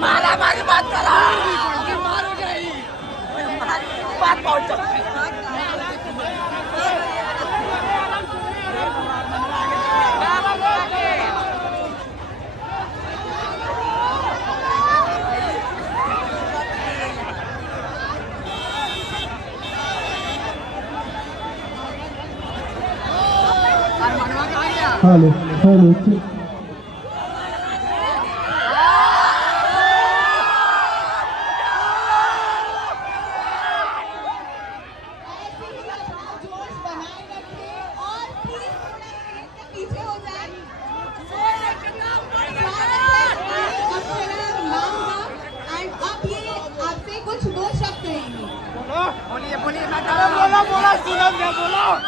मारा मारी बात करो, मारो नहीं, बात पहुंच हेलो हेलो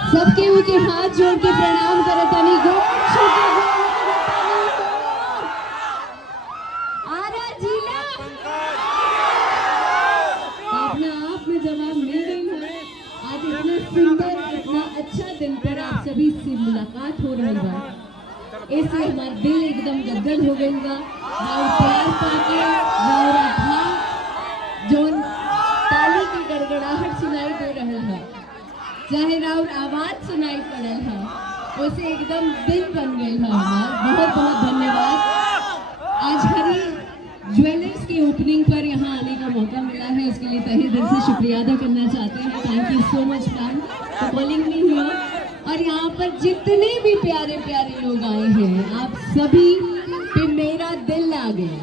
सबके उनके हाथ जोड़ के प्रणाम करे तनी गो आरा जिला अपना आप में जवाब मिल गई है। आज इतना सुंदर इतना अच्छा दिन पर आप सभी से मुलाकात हो रही है, इससे हमारा दिल एकदम गदगद हो गई बा। प्यार पाके था जो ताली की गड़गड़ाहट सुनाई दे रहा है, चाहे राउर आवाज सुनाई पड़ल है, उसे एकदम दिल बन गई है हमार। बहुत बहुत धन्यवाद। आज हरी ज्वेलर्स की ओपनिंग पर यहाँ आने का मौका मिला है, उसके लिए तहे दिल से शुक्रिया अदा करना चाहते हैं। Thank you so much ma'am for calling me here. और यहाँ पर जितने भी प्यारे प्यारे लोग आए हैं, आप सभी पे मेरा दिल आ गया।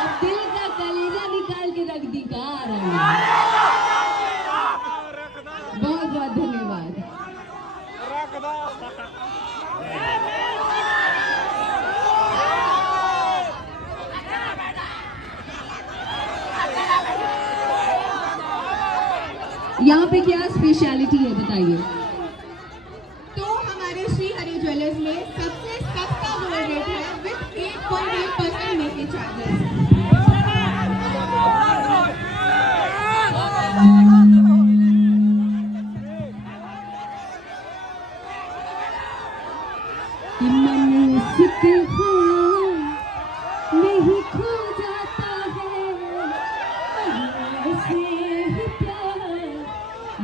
अब दिल का कलेजा निकाल के रख दी का बहुत बहुत धन्यवाद। यहाँ पे क्या स्पेशलिटी है बताइए? तो हमारे श्री हरि ज्वेलर्स में सबसे सस्ता गोल्ड रेट है विद 8.8% मेकिंग चार्जेस। नहीं खो जाता है से ही प्यार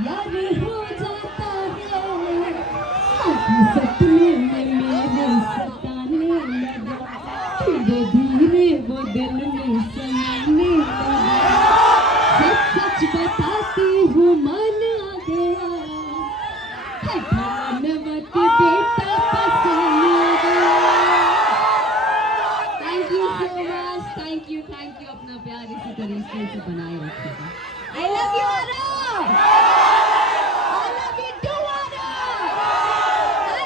यार हो जाता है। सपने में मेरे सताने लगा, धीरे धीरे वो दिल में समाने लगा। सच सच बताती हूँ मन आ गया, धनवती बेटा पसंद आ गया। Thank you so much, thank you अपना प्यार इसी तरीके से बनाए रखिएगा। I love you Ara, I love you too Ara, I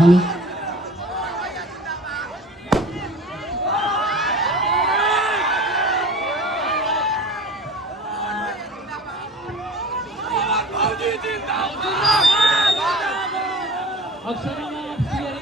hello